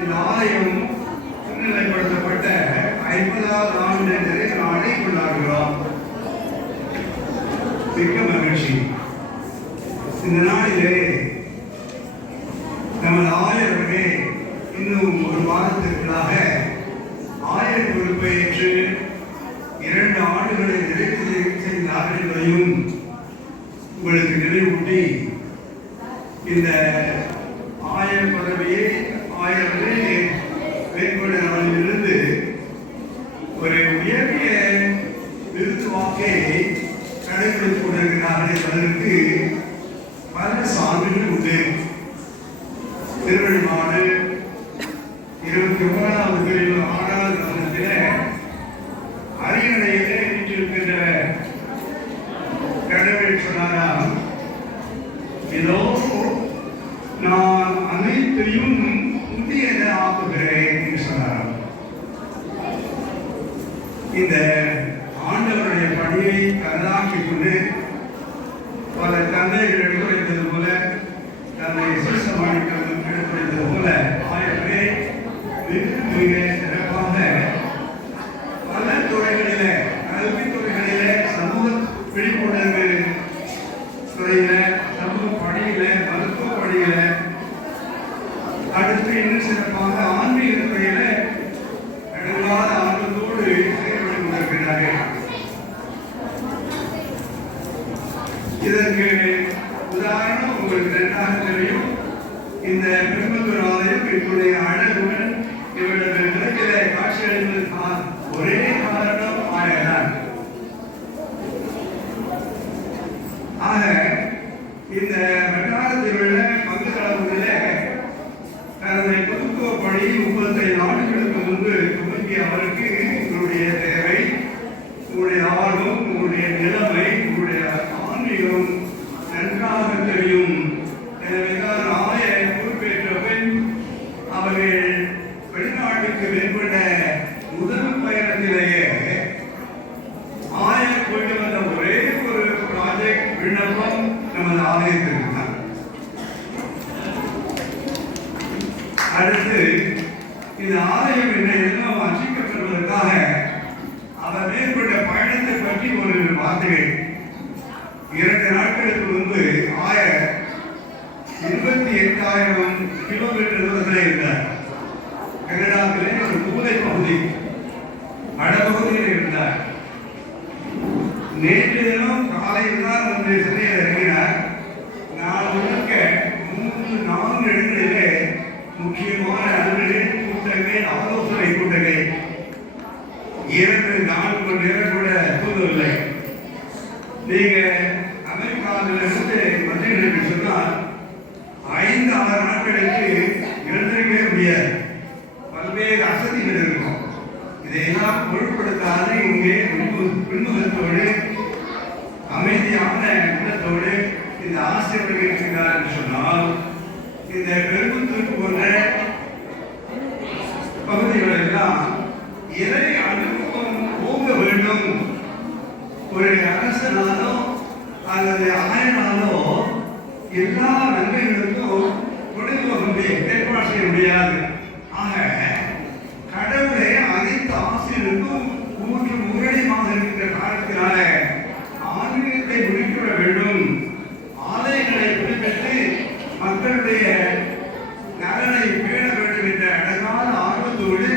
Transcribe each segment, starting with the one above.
இந்த ஆலயம் முன்னிலைப்படுத்தப்பட்ட 50வது ஆண்டு நிறைய நாளை கொண்டாடுகிறோம். மிக்க மகிழ்ச்சி. இந்த நாளிலே நமது ஆயர்களே இன்னும் ஒரு வாரத்திற்குள்ளாக ஆயர் பொறுப்பை ஏற்று 2 ஆண்டுகளை நிறைவு செய்தார்கள் என்பதையும் உங்களுக்கு நினைவூட்டி, இந்த ஆயர் பதவியை ஆயர்களே மேற்கொண்ட நாளிலிருந்து ஒரு உயரிய விருது வாக்கை கடைபிடித்துக் கொண்டிருக்கிறார்கள் என்பதற்கு பல சான்றுகள் உண்டு. திருவள்ளுவாடு 21வது பிரிவு 6வது வசனத்தில் அரியணையிலே வீற்றிருக்கின்ற கடவுள் சொன்னாராம், இதோ நான் அனைத்தையும் புதியத ஆக்குகிறேன் என்று சொன்னாராம். இந்த ஆண்டவருடைய பணியை கருதாக்கிக் கொண்டு பல தந்தைகள் எடுத்துரைத்தது போல, தந்தை சிசமாணிக்கம் எடுத்துரைத்தது போல, ஆயர்களே மிக சிறப்பாக பல துறைகளிலே, கல்வித்துறைகளிலே, சமூக விழிப்புணர்வு துறையில, சமூக பணியில, மருத்துவ பணியில, அடுத்து இன்னும் சிறப்பாக ஆன்மீக துறையில நடுவாத ஆர்வத்தோடு செயல்பட்டு கொண்டிருக்கிறார்கள். இதற்கு உதாரணம் உங்களுக்கு நன்றாக தெரியும். இந்த பெரும்புதூர் ஆலயம் இப்போதைய அழகுடன் இவரது விளக்கிலே காட்சி அளிப்பதற்கான ஒரே காரணம் ஆயர்தான். ஆக இந்த வட்டாரத்தில் உள்ள பங்கு தளங்களிலே தனது பொதுத்துவ பணி 35 ஆண்டுகளுக்கு முன்பு துவங்கிய அவருக்கு உங்களுடைய தேவை, உங்களுடைய ஆர்வம், உங்களுடைய நிலைமை, உங்களுடைய ஆன்மீகம் நன்றாக தெரியும். எனவேதான் ஆயர் பொறுப்பேற்ற பின் அவர்கள் வெளிநாட்டுக்கு மேற்கொண்ட முதல் பயணத்திலேயே ஆயர் போயிட்டு வந்த ஒரே ஒரு ப்ராஜெக்ட் விண்ணப்பம் நமது ஆலயத்திற்கு தான். அடுத்து இந்த ஆலயம் என்ற எல்லாம் அர்ச்சிக்கப்படுவதற்காக அவர் மேற்கொண்ட பயணத்தை பற்றி ஒரு வார்த்தைகள். 2 நாட்களுக்கு முன்பு ஆயர் 28,000 கிலோமீட்டர் தூரத்தில் இருந்தார். கனடாவிலே ஒரு மூலை பகுதி வடபகுதியில் இருந்தார். நேற்று தினம் காலையில் தான் வந்து சென்னையில் இறங்கினார். நான் முழுக்க 3-4 இடங்களிலே முக்கியமான அலுவலர்கள் கூட்டங்கள், ஆலோசனை கூட்டங்கள் 2-4 மணி நேரம் கூட தூங்கவில்லை. நீங்க அமெரிக்காவிலிருந்து வந்தீர்கள் சொன்னால் 5-6 நாட்களுக்கு எழுந்திருக்கவே முடியாது. பல்வேறு அசதிகள் இருக்கும். இதையெல்லாம் பொருட்படுத்தாது இங்கே பின்முகத்தோடு அமைதியான குணத்தோடு இந்த ஆசிரியர்கள் இருக்கிறார் என்று சொன்னால், இந்த பெரும்புத்தூர் போன்ற பகுதிகள் எல்லாம் இறை அனுபவம் போக வேண்டும். ஒரு அரசனாலோ அல்லது ஆயனாலோ எல்லா நன்மைகளுக்கும் கொடுக்க ஏற்பாடு செய்ய முடியாது. ஆக கடவுளை அனைத்து ஆசிரியருக்கும் முரணியமாக இருக்கின்ற காலத்தினால ஆன்மீகத்தை முடிக்கிட வேண்டும், ஆலயங்களை புதுப்பித்து மக்களுடைய நலனை பேண வேண்டும் என்ற அழகான ஆர்வத்தோடு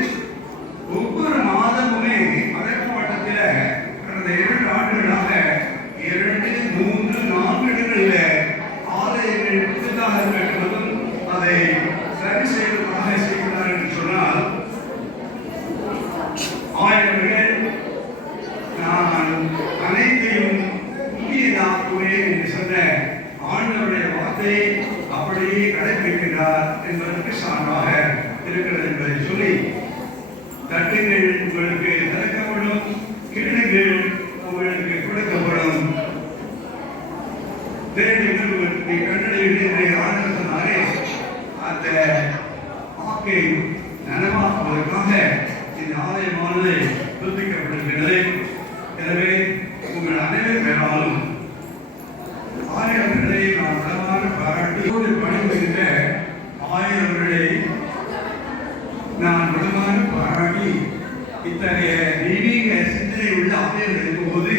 ஒவ்வொரு மாதமுமே மறை மாவட்டத்தில் கடந்த 2 ஆண்டுகளாக 2-3-4 இடங்களில் ஆலயங்கள் புதிதாக கட்டுவதும் அதை சரி செய்வதாக செய்கிறார் என்று சொன்னால், ஆயர்கள் நான் அனைத்தையும் புதியதாக்குவேன் என்று சொன்ன ஆண்டவருடைய வார்த்தை அப்படியே கடைபிடிக்கிறார் என்பதற்கு சான்றாக இருக்கிறது என்பதை சொல்லி, தட்டுங்கள் உங்களுக்கு திறக்கப்படும், கிணங்கள் உங்களுக்கு கொடுக்கப்படும், தேடுங்கள் கண்டடைவீர்கள் ஆண்டவர் சொன்னாரே, அந்த வாக்கை நனவாக்குவதற்காக இந்த ஆலயமானது புதுப்பிக்கப்படுகிறது. எனவே உங்கள் அனைவரும் மேலாலும் ஆயர்களை நான் உலகமான பாராட்டி பணிபுரிந்த ஆயர்களை இத்தகைய தெய்வீக சிந்தனை உள்ள ஆலயங்கள் இருக்கும்போது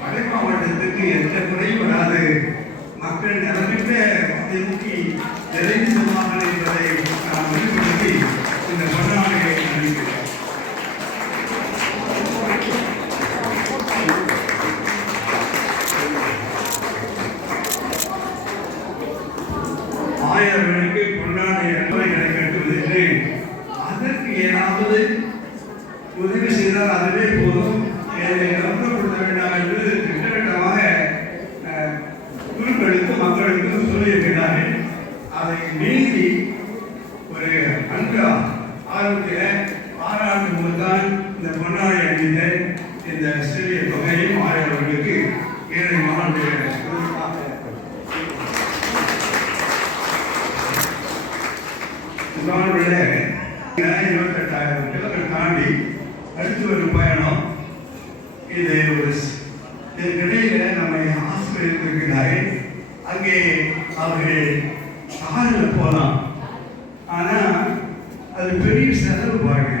மலை மாவட்டத்துக்கு எந்த குறையும் வராது. மக்கள் நலமிக்க அதை நோக்கி நிறைந்து செல்வார்கள் என்பதை நான் வெளிப்படுத்தி இந்த பொன்னாடையை அறிவிக்கிறேன். ஆயர்களுக்கு பொன்னாடை அன்பைகளை கட்டுவதற்கு அதற்கு ஏதாவது உதவி செய்தால் அதுவே போதும், கவனப்படுத்த வேண்டாம் என்று திட்டவட்டமாக குழுக்களுக்கு மக்களுக்கு சொல்லியிருக்கிறார்கள். அதை மீறி ஒரு அன்பு ஆர்வத்தில் பாராட்டு போதுதான் இந்த பொன்னாடை அணிந்த இந்த சிறிய தொகையும் ஆயர்களுக்கு ஏழை மாநில 28,000 கிலோமீட்டர் தாண்டி அடுத்து ஒரு பயணம். இது ஒரு இதற்கிடையில நம்மை ஆசிரியர் அங்கே அவர்கள் காரில் போகலாம். ஆனால் அது பெரிய செலவு பாருங்க.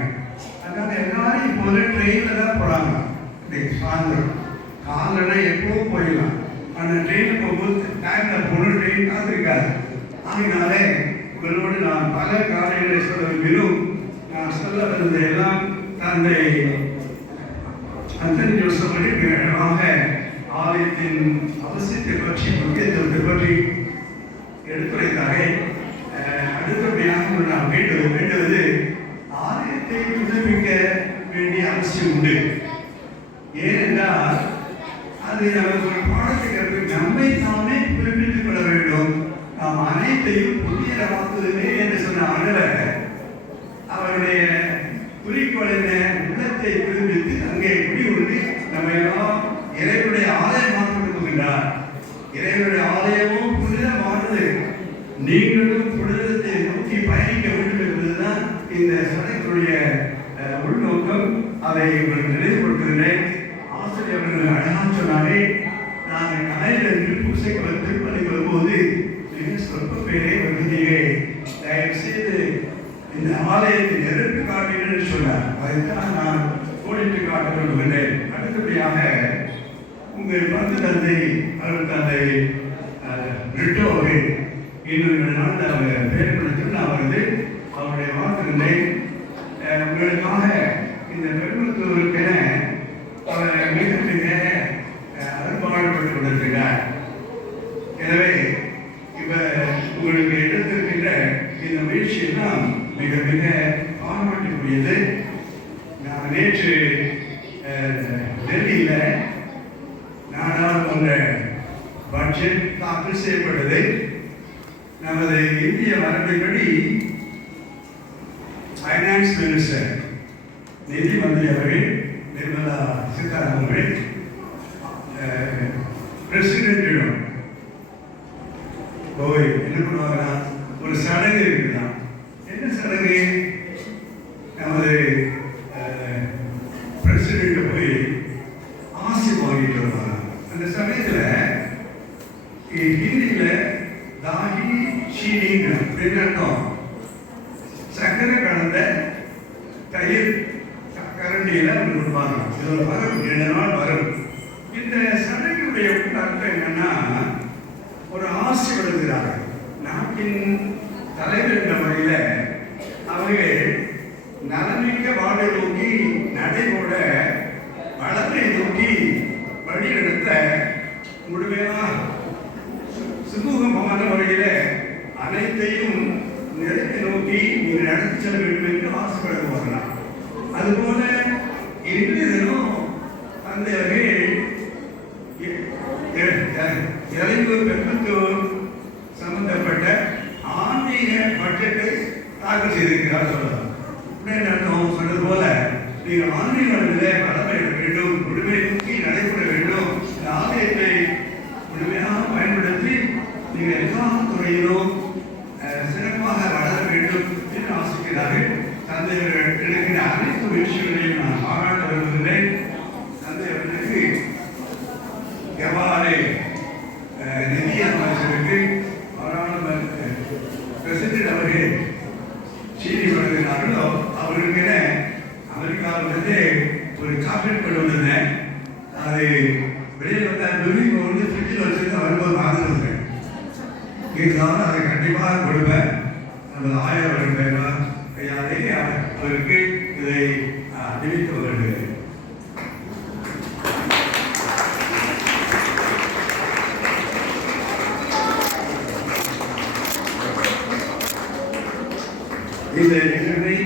அதனால எல்லாரும் போல ட்ரெயினில் தான் போகிறாங்க. சாயந்தரம் காலனா எப்பவும் போயிடலாம். ஆனால் ட்ரெயினில் போகும்போது டைமில் போகணும், ட்ரெயின் காத்திருக்காது. அதனாலே உங்களோடு நான் பல காலைகளை சொல்ல விரும்பும். நான் சொல்ல வந்த எல்லாம் தந்தை அந்தனி ஜோசப் வேகமாக ஆலயத்தின் அவசியத்தை பற்றி முக்கியத்துவத்தை பற்றி எடுத்துரைத்தாரே. அடுத்தபடியாக நான் வேண்டுவது ஆலயத்தை புதுப்பிக்க வேண்டிய அவசியம் உண்டு. ஏனென்றால் அது நமக்கு ஒரு பாடத்தை நம்மை தாமே புதுப்பித்துக் கொள்ள வேண்டும். நாம் அனைத்தையும் புதியமாக்குவதே என்று சொன்ன ஆண்டவர் அவருடைய குறிக்கோள் என்ன? உள்ளத்தை புதுப்பித்து அங்கே குடிகொண்டு நம்ம எல்லாம் இறைவனுடைய ஆலயமாக விரும்புகின்றார். இறைவனுடைய ஆலயமும் புனிதமானது. நீங்களும் புனிதத்தை நோக்கி பயணிக்க வேண்டும் என்பதுதான் இந்த சடங்குடைய உள்நோக்கம். அதை உங்களுக்கு நினைவுபடுத்துகிறேன். ஆசிரியர் அவர்கள் அழகாக சொன்னாரே, நாங்கள் காலையில் பூசைக்கு திருப்பணிக்கு வரும்போது சொற்ப பேரை வருகிறீர்கள், தயவு செய்து இந்த ஆலயத்தை நெருப்பு காட்டுங்கள் என்று சொன்னார். அதைத்தான் நான் கோடிட்டு காட்ட விரும்புகிறேன். அடுத்தபடியாக உங்கள் பந்து தந்தை அருள் தந்தை ரிட்டோ அவர்கள் இன்னும் 2 நாள் அவர் பேர் கொடுத்து அவரது அவருடைய வாக்குகளை உங்களுக்காக இந்த பெருமத்துவருக்கென அவர் மிக மிக அருள்பாடுபட்டு கொண்டிருக்கிறார். எனவே உங்களுக்கு எடுத்திருக்கின்ற இந்த முயற்சியெல்லாம் மிக மிக பாராட்டக்கூடியது. நான் நேற்று டெல்லியில் நாடாளுமன்ற பட்ஜெட் தாக்கல் செய்யப்பட்டது. நமது இந்திய வரம்பின்படி ஃபைனான்ஸ் மினிஸ்டர் நிதி மந்திரி அவர்கள் நிர்மலா சீதாராமன் அவர்கள் பிரசிடென்ட்டிடம் போய் என்ன பண்ணுவாங்கன்னா ஒரு சடங்கு இருக்குதான். என்ன சடங்கு? நமது பிரசிடென்ட் போய் ஆசி வாங்கிட்டு வருவாங்க. அந்த சமயத்தில் ஹிந்தியில் தாகி சீனிங்க அர்த்தம் சக்கரை கலந்த தயிர் கரண்டியில் அவங்க கொடுப்பாங்க. இது ஒரு வரும் 2 நாள் வரும். இந்த சடங்குடைய அர்த்தம் என்னன்னா, ஒரு ஆசை விழுகிறார்கள். நாட்டின் தலைவர் என்ற முறையில் அவர்கள் நலமிக்க வாழ்வை நோக்கி நடைபோட வளத்தை நோக்கி வழியெடுத்த முழுமையாக சுமூகமான முறையில் அனைத்தையும் நிலத்தை நோக்கி நீங்கள் நடத்தி செல்ல வேண்டும் என்று ஆசைப்படுவார்களாம். அதுபோல இன்று தினம் தந்தையர்கள் இளைஞர் பெருமத்துவம் சம்பந்தப்பட்ட ஆன்மீக பட்ஜெட்டை தாக்கல் செய்திருக்கிறார் சொல்லலாம். அர்த்தம் சொன்னது போல நீங்கள் ஆன்மீக வளமை வேண்டும், முழுமை நோக்கி நடைபெற வேண்டும். இந்த ஆலயத்தை முழுமையாக பயன்படுத்தி நீங்கள் எல்லா துறையிலும் சிறப்பாக வளர வேண்டும் என்று ஆசிக்கிறார்கள். தந்தையர்கள் எடுக்கிற அனைத்து முயற்சிகளையும் நான் பாராட்ட விரும்புகிறேன். தந்தையர்களுக்கு எவ்வாறு நிதி அமைச்சருக்கு பிரசிடென்ட் அவர்கள் செய்தி சொல்கிறார்களோ அவர்களுக்கென அமெரிக்காவிலிருந்து ஒரு சாக்லேட் கொண்டு வந்திருந்தேன். அது வெளியில் வந்த இப்போ வந்து ஃப்ரிட்ஜில் வச்சுருந்து வரும்போது மறந்து வந்தேன். இருந்தாலும் அதை கண்டிப்பாக கொடுப்பேன். நமது ஆயிரம் பேர் கையாலே அவருக்கு இதை அறிவித்து வருகிறேன். இந்த நிகழ்வை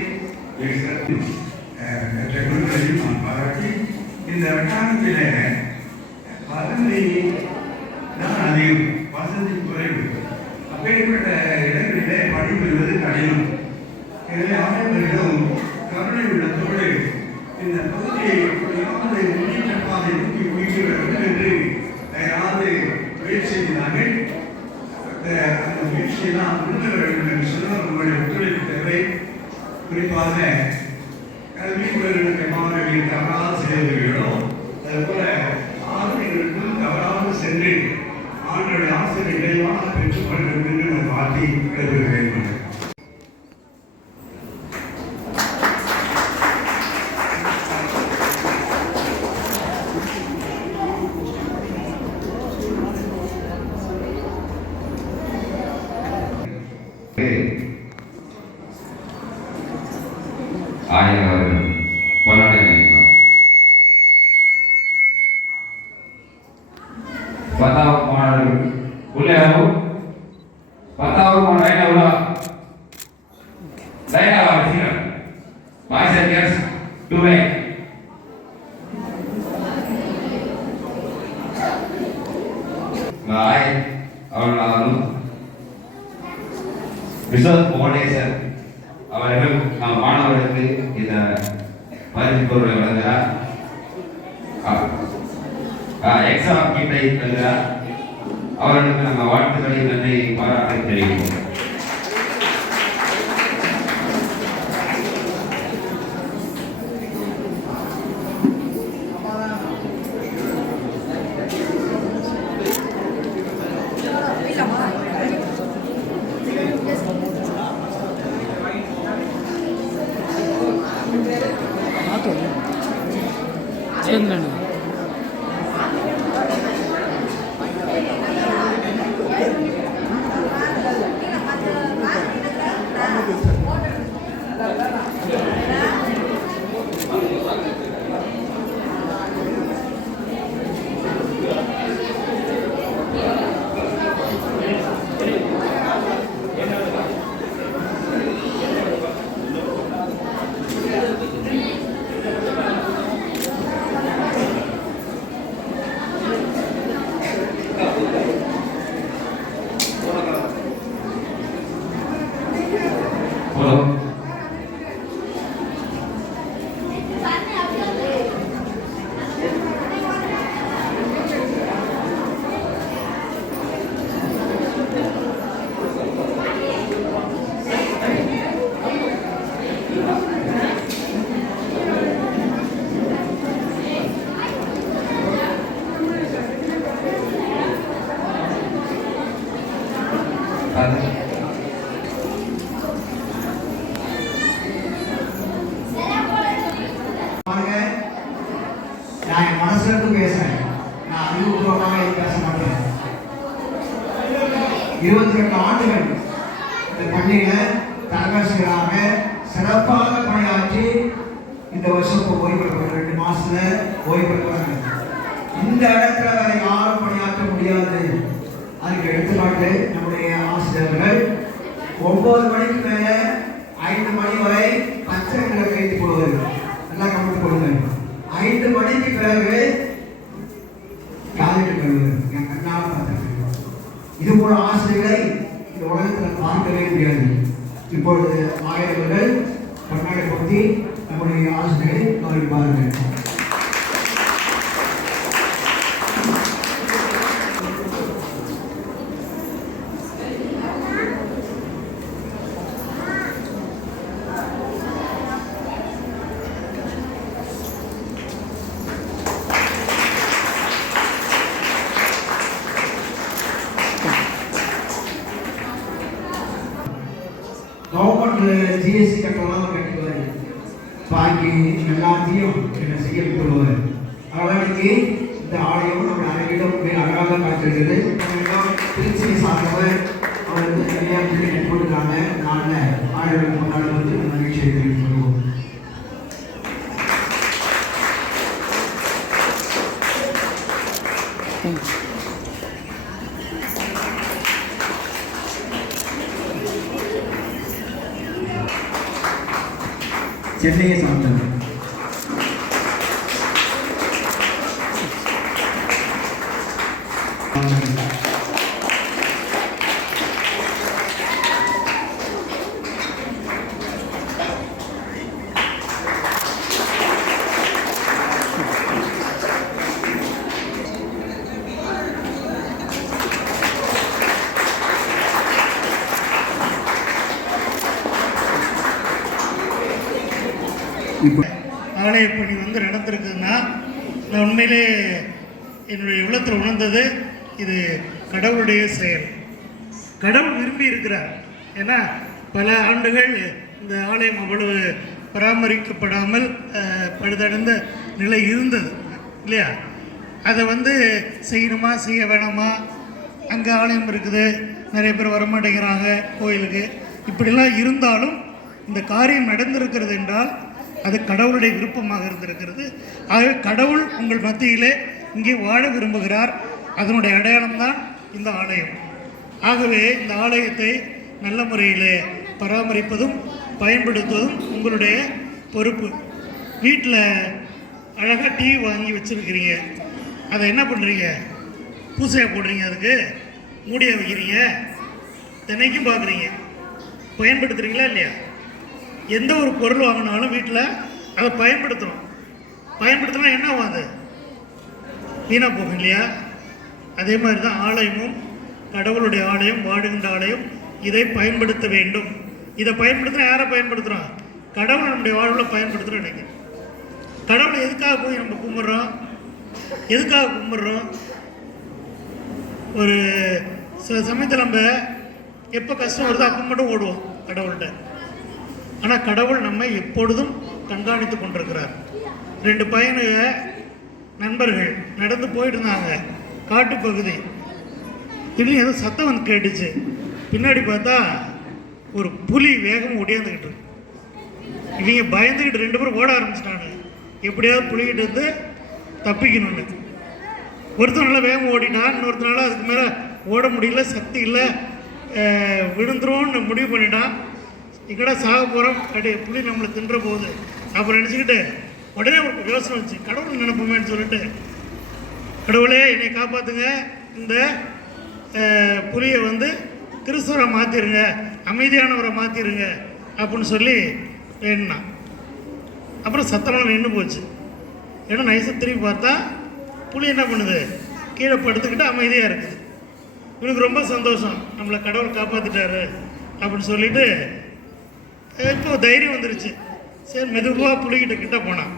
நான் பாராட்டி இந்த வட்டாரத்தில் பதவி தான் அதிகம், வசதி குறைவு. அப்பேற்பட்ட இடங்களிலே பணிபுரிவது கடினம். எனவே ஆணையர்களிடம் கருணை உள்ளத்தோடு இந்த பகுதியை எப்படியாவது முன்னேற்ற பாதை நோக்கி போய்விட வேண்டும் என்று யாராவது முயற்சி செய்தார்கள். அந்த முயற்சியெல்லாம் முன்னேற வேண்டும் என்று சொன்னால் உங்களுடைய ஒத்துழைப்பு தேவை. குறிப்பாக கல்வி உயர்நிலை மாணவர்களின் தவறாக செய்தவர்களோ அதுபோல ஆசிரியர்களுக்கும் தவறாக சென்று ஆண்களுடைய ஆசிரியர் இறைவாக பெற்றுக்கொள்ள வேண்டும் என்று நான் வாழ்த்தி கேட்டுக்கிறேன். ஆயர் அவர்கள் கொண்டாட நினைக்கிறார். 10வது மாணவர்கள் உள்ளே ஆகும். 10வது மாணவர்கள் எவ்வளோ லைனா வாசிக்கிறார். பாய்ஸ் அண்ட் கேர்ள்ஸ் டுவே ஆயர் அவர்களாலும் விஸ்வத் மோகேசர் அவர்கள் மாணவர்களுக்கு இந்த பரிசு பொருளை வழங்குகிறார். எக்ஸாம் கீட்டை தருகிறார். அவர்களுக்கு நம்ம வாழ்த்துக்களை நன்றி பாராட்டை தெரிவிப்போம். చంద్రన్ நான் மனசுக்கு பேசுறேன். நான் அறிவுபூர்வமாக பேச மாட்டேன். 22 ஆண்டுகள் இந்த பள்ளியில தலைமையாக சிறப்பாக பணியாற்றி இந்த வருஷம் ஓய்வெடுப்பாங்க. 2 மாசத்துல ஓய்வெடுப்பாங்க. இந்த இடத்துல வேற யாரும் பணியாற்ற முடியாது. அதுக்கு எடுத்துக்காட்டு நம்முடைய ஆசிரியர்கள் 9 மணிக்கு மேல 5 மணி வரை பச்சை கிழக்கு வைத்து போடுவது. எல்லாம் கவனித்து கொள்ளுங்கள். 5 மணிக்கு பிறகு டாய்லெட் கழுவுவது. என் கண்ணால் பார்த்திருக்கேன். இது போல ஆசிரியர்களை இந்த உலகத்தில் பார்க்கவே முடியாது. இப்பொழுது ஆயிரவர்கள் கண்ணாடி பொருத்தி நம்முடைய ஆசிரியர்களை கவனிப்பார்கள். கவர்மெண்ட் ஜிஎஸ்டி கட்டணம் கட்டிக்குவாங்க. பாக்கி எல்லாத்தையும் என்ன செய்ய விட்டுருவார். அவர்களுக்கு இந்த ஆலயம் நம்ம அனைவரும் அழகாக காத்திருக்கிறது. திருச்சியை சார்ந்தவர் அவருக்கு நிறையா பிள்ளைகள் போட்டுருக்காங்க. நாளில் ஆயிரம் கொண்டாடுவது மகிழ்ச்சியை தெரிவித்துக் கொள்வோம். சென்னையை சார்ந்தவர் ஆலய பணி நடந்திருக்குதுன்னா நான் உண்மையிலே என்னுடைய உள்ளத்தில் உணர்ந்தது இது கடவுளுடைய செயல். கடவுள் விரும்பி இருக்கிறார். ஏன்னா பல ஆண்டுகள் இந்த ஆலயம் அவ்வளவு பராமரிக்கப்படாமல் பழுதடைந்த நிலை இருந்தது இல்லையா? அதை செய்யணுமா செய்ய வேணாமா, அங்கே ஆலயம் இருக்குது, நிறைய பேர் வரமாட்டேங்கிறாங்க கோயிலுக்கு, இப்படிலாம் இருந்தாலும் இந்த காரியம் நடந்திருக்கிறது என்றால் அது கடவுளுடைய விருப்பமாக இருந்திருக்கிறது. ஆகவே கடவுள் உங்கள் மத்தியிலே இங்கே வாழ விரும்புகிறார். அதனுடைய அடையாளம்தான் இந்த ஆலயம். ஆகவே இந்த ஆலயத்தை நல்ல முறையில் பராமரிப்பதும் பயன்படுத்துவதும் உங்களுடைய பொறுப்பு. வீட்டில் அழகாக டிவி வாங்கி வச்சுருக்கிறீங்க, அதை என்ன பண்ணுறீங்க? பூசையாக போடுறீங்க, அதுக்கு மூடியாக வைக்கிறீங்க, தினைக்கும் பார்க்குறீங்க, பயன்படுத்துகிறீங்களா இல்லையா? எந்த ஒரு பொருள் வாங்கினாலும் வீட்டில் அதை பயன்படுத்தணும். பயன்படுத்தினா என்ன ஆகும்? அது வீணாக போகும் இல்லையா? அதே மாதிரி தான் ஆலயமும், கடவுளுடைய ஆலயம், வாடுகின்ற ஆலயம். இதை பயன்படுத்த வேண்டும். இதை பயன்படுத்தினா யாரை பயன்படுத்துகிறோம்? கடவுள் நம்முடைய வாழ்வில் பயன்படுத்துகிறோம். நினைக்கிறேன் கடவுளை எதுக்காக போய் நம்ம கும்பிட்றோம்? எதுக்காக கும்பிட்றோம்? ஒரு சில சமயத்தில் நம்ம எப்போ கஷ்டம் வருதோ அப்போ மட்டும் ஓடுவோம் கடவுள்கிட்ட. ஆனால் கடவுள் நம்மை எப்பொழுதும் கண்காணித்து கொண்டிருக்கிறார். 2 பையனுங்க நண்பர்கள் நடந்து போயிட்டு இருந்தாங்க, காட்டுப்பகுதி. திடீர்னு ஏதோ சத்தம் கேட்டுச்சு. பின்னாடி பார்த்தா ஒரு புலி வேகம் ஓடியாந்துக்கிட்டு இருக்கு. இவங்க பயந்துக்கிட்டு 2 பேரும் ஓட ஆரம்பிச்சிட்டாங்க, எப்படியாவது புலிகிட்டு தப்பிக்கணும்னு. ஒருத்தர் நல்லா வேகம் ஓடினான், இன்னொருத்தனால அதுக்கு மேலே ஓட முடியல, சக்தி இல்லை, விழுந்துரும்னு முடிவு பண்ணிட்டான். இங்கடா சாக போகிறோம், புலி நம்மளை தின்ற போகுது அப்புறம் நினச்சிக்கிட்டு உடனே ஒரு யோசனை வச்சு கடவுள் நினைப்போமேன்னு சொல்லிட்டு, கடவுளே என்னை காப்பாற்றுங்க, இந்த புலியை கிறிஸ்தவரை மாற்றிடுங்க, அமைதியானவரை மாற்றிடுங்க அப்படின்னு சொல்லி வேணுனான். அப்புறம் சத்தமெல்லாம் நின்று போச்சு. ஏன்னா நைஸாக திரும்பி பார்த்தா புலி என்ன பண்ணுது? கீழே படுத்துக்கிட்டு அமைதியாக இருக்குது. இவனுக்கு ரொம்ப சந்தோஷம், நம்மளை கடவுள் காப்பாற்றிட்டாரு அப்படின்னு சொல்லிட்டு இப்போ தைரியம் வந்துருச்சு. சரி மெதுவாக புலிகிட்ட கிட்ட போனான்.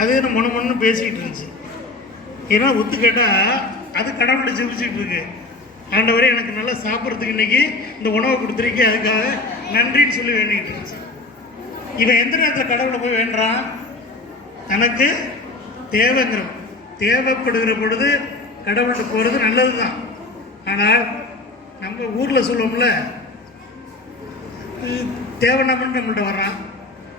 அதே மொன்னு பேசிக்கிட்டு இருந்துச்சு. ஏன்னா ஒத்து கேட்டால் அது கடவுள்கிட்ட ஜெபிச்சுட்டு இருக்கு. ஆண்டவரே எனக்கு நல்லா சாப்பிட்றதுக்கு இன்றைக்கி இந்த உணவை கொடுத்துருக்கே, அதுக்காக நன்றின்னு சொல்லி வேண்டிக்கிட்டு இருந்துச்சு. இவன் எந்த நேரத்தில் கடவுளை போய் வேண்டுறான்? தனக்கு தேவைப்படுகிற பொழுது கடவுள்கிட்ட போகிறது நல்லது தான். ஆனால் நம்ம ஊரில் சொல்லுவோம்ல, தேவைன்னா மட்டும் நம்மள்கிட்ட வர்றான்.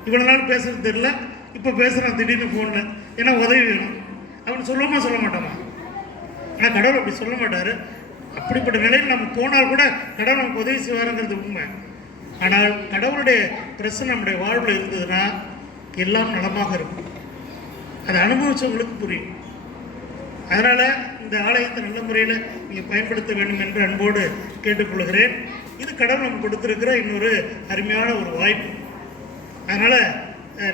இவ்வளோ நாள் பேசுகிறது தெரியல, இப்போ பேசுகிறான் திடீர்னு ஃபோனில், ஏன்னா உதவி வேணும். அவன் சொல்லுவோமா சொல்ல மாட்டோமா? ஆனால் கடவுள் அப்படி சொல்ல மாட்டார். அப்படிப்பட்ட நிலையில் நம்ம போனால் கூட கடவுள் நமக்கு உதவி செய்வாருங்கிறது உண்மை. ஆனால் கடவுளுடைய பிரச்சனை நம்முடைய வாழ்வில் இருந்ததுன்னா எல்லாம் நலமாக இருக்கும். அதை அனுபவித்தவங்களுக்கு புரியும். அதனால் இந்த ஆலயத்தை நல்ல முறையில் நீங்கள் பயன்படுத்த வேண்டும் என்று அன்போடு கேட்டுக்கொள்கிறேன். இது கடவுள் நமக்கு கொடுத்துருக்கிற இன்னொரு அருமையான ஒரு வாய்ப்பு. அதனால்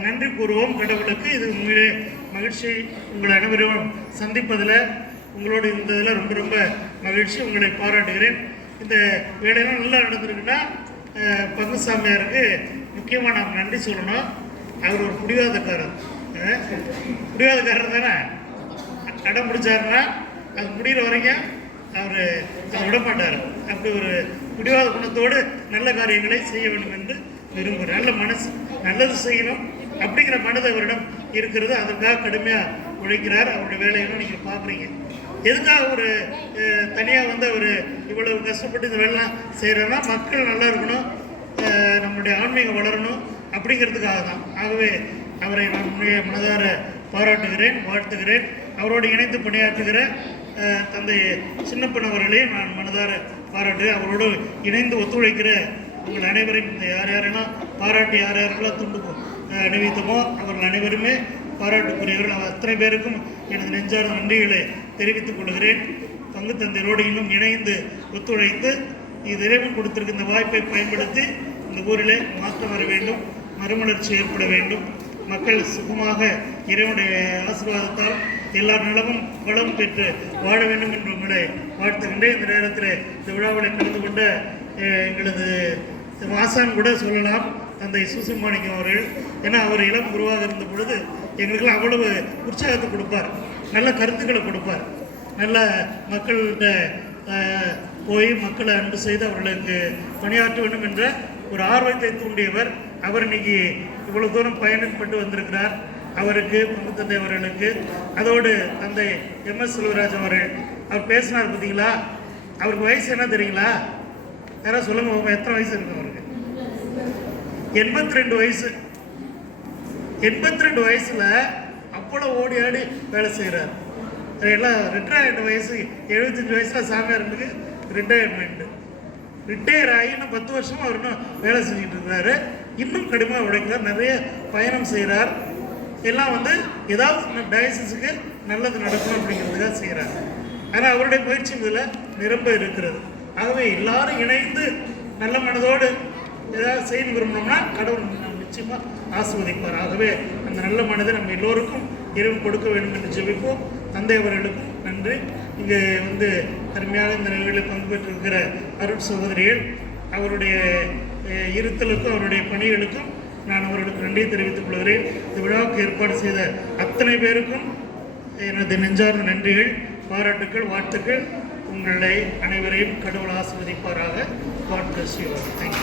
நன்றி கூறுவோம் கடவுளுக்கு. இது உண்மையிலே மகிழ்ச்சி. உங்களை அனைவரும் சந்திப்பதில், உங்களோடு இருந்ததில் ரொம்ப ரொம்ப மகிழ்ச்சி. உங்களை பாராட்டுகிறேன். இந்த வேலையெல்லாம் நல்லா நடந்திருக்குன்னா பங்குசாமியாருக்கு முக்கியமாக நாம் நன்றி சொல்லணும். அவர் ஒரு பிடிவாதக்காரர் தானே. கடை முடிச்சாருன்னா அது முடிகிற வரைக்கும் அவர் விட மாட்டார். அப்படி ஒரு பிடிவாத குணத்தோடு நல்ல காரியங்களை செய்ய வேண்டும் என்று விரும்புகிறேன். நல்ல மனசு, நல்லது செய்யணும், அப்படிங்கிற மனது அவரிடம் இருக்கிறது. அதற்காக கடுமையாக உழைக்கிறார். அவருடைய வேலையெல்லாம் நீங்கள் பார்க்குறீங்க. எதுக்காக ஒரு தனியாக வந்து அவர் இவ்வளவு கஷ்டப்பட்டு இந்த வேலைலாம் செய்கிறாருன்னா மக்கள் நல்லா இருக்கணும், நம்முடைய ஆன்மீகம் வளரணும் அப்படிங்கிறதுக்காக தான். ஆகவே அவரை நான் மனதார பாராட்டுகிறேன், வாழ்த்துகிறேன். அவரோடு இணைந்து பணியாற்றுகிற தந்தை சின்னப்பன் அவர்களையும் நான் மனதார பாராட்டுகிறேன். அவரோடு இணைந்து ஒத்துழைக்கிற உங்கள் அனைவரையும் யார் யாரெல்லாம் பாராட்டி யார் யாரெல்லாம் துண்டு அணிவித்தமோ அவர்கள் அனைவருமே பாராட்டுக்குரியவர்கள். அவர் அத்தனை பேருக்கும் எனது நெஞ்சார்ந்த நன்றிகளை தெரிவித்துக் கொள்கிறேன். பங்கு தந்தையரோடு இன்னும் இணைந்து ஒத்துழைத்து இது இறைவன் கொடுத்திருக்க இந்த வாய்ப்பை பயன்படுத்தி இந்த ஊரிலே மாற்றம் வர வேண்டும், மறுமலர்ச்சி ஏற்பட வேண்டும், மக்கள் சுகமாக இறைவனுடைய ஆசீர்வாதத்தால் எல்லா நலமும் வளம் பெற்று வாழ வேண்டும் என்று உங்களை வாழ்த்துகின்றேன். இந்த நேரத்தில் இந்த விழாவில் கலந்து கொண்ட எங்களது வாசான் கூட சொல்லலாம், தந்தை சுசுமாணிக்கம் அவர்கள். ஏன்னா அவர் இளம் குருவாக இருந்த பொழுது எங்களுக்கெல்லாம் அவ்வளவு உற்சாகத்தை கொடுப்பார், நல்ல கருத்துக்களை கொடுப்பார், நல்ல மக்கள்கிட்ட போய் மக்களை அன்பு செய்து அவர்களுக்கு பணியாற்ற வேண்டும் என்ற ஒரு ஆர்வத்தை தூண்டியவர். அவர் இன்னைக்கு இவ்வளவு தூரம் பயணப்பட்டு வந்திருக்கிறார். அவருக்கு பங்கு தந்தை அவர்களுக்கு, அதோடு தந்தை MS செல்வராஜ் அவர்கள் அவர் பேசினார் பார்த்தீங்களா, அவருக்கு வயசு என்ன தெரியுங்களா? யாராவது சொல்லுங்க, எத்தனை வயசு இருக்கு அவருக்கு? 82 வயசு. 82 வயசுல அவ்வளோ ஓடி ஆடி வேலை செய்கிறார். எல்லாம் ரிட்டையர்மெண்ட் வயசு 75 வயசுல சாமியாருக்கு ரிட்டையர்மெண்ட். ரிட்டையர் ஆகி இன்னும் 10 வருஷமா அவர் இன்னும் வேலை செஞ்சுட்டு இருக்கிறாரு. இன்னும் கடுமையாக உழைக்கிறார், நிறைய பயணம் செய்கிறார். எல்லாம் வந்து ஏதாவது டயசிஸுக்கு நல்லது நடக்கும் அப்படிங்கிறதுக்காக செய்கிறார். ஆனால் அவருடைய முயற்சி இதில் நிரம்ப இருக்கிறது. ஆகவே எல்லாரும் இணைந்து நல்ல மனதோடு ஏதாவது செய்து விரும்பினோம்னா கடவுள் நிச்சயமாக ஆசீர்வதிப்பார். ஆகவே அந்த நல்ல மனதை நம்ம எல்லோருக்கும் இறைவன் கொடுக்க வேண்டும் என்று ஜெபிப்போம். தந்தை அவர்களுக்கும் நன்றி. இங்கே வந்து அருமையாக இந்த நிகழ்வில் பங்கு பெற்றிருக்கிற அருட் சகோதரிகள், அவருடைய இருத்தலுக்கும் அவருடைய பணிகளுக்கும் நான் அவர்களுக்கு நன்றி தெரிவித்துக் கொள்கிறேன். இந்த விழாவுக்கு ஏற்பாடு செய்த அத்தனை பேருக்கும் எனது நெஞ்சார்ந்த நன்றிகள், பாராட்டுக்கள், வாழ்த்துக்கள். உங்களை அனைவரையும் கடவுள் ஆசீர்வதிப்பாராக. God bless you. Thank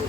you.